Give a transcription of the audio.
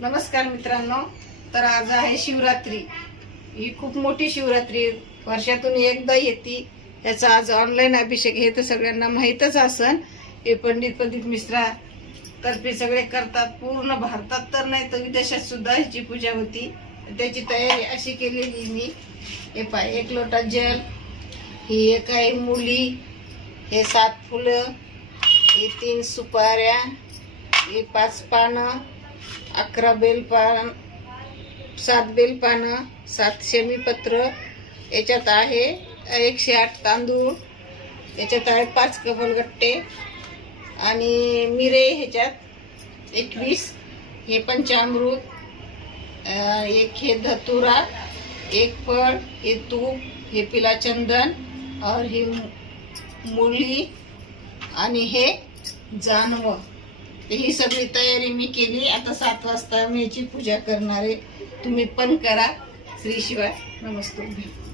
नमस्कार मित्रांनो, तर आज आहे शिवरात्री। ही खूप मोठी शिवरात्री वर्षातून एकदा येते। याचा आज ऑनलाईन अभिषेक हे तर सगळ्यांना माहीतच असन। हे पंडित मिश्रा तर्फे सगळे करतात। पूर्ण भारतात तर नाही तर विदेशात सुद्धा ह्याची पूजा होती। त्याची तयारी अशी केलेली मी, हे पाय 1 लोटा जल, ही एक आहे मुली, हे 7 फुलं, हे 3 सुपाऱ्या, हे 5 पानं, 11 बेलपान, 7 बेलपानं, 7 शमीपत्र, याच्यात आहे 108 तांदूळ, याच्यात आहे 5 कमलगट्टे आणि मिरे, ह्याच्यात 21, हे पंचामृत, एक हे धतुरा, एक फळ, हे तूप, हे पिला चंदन और ही मुली आणि हे जानवं। ही सगळी तयारी मी केली। आता 7 वाजता मी याची पूजा करणार आहे। तुम्ही पण करा। श्री शिवाय नमस्तुभ्यं।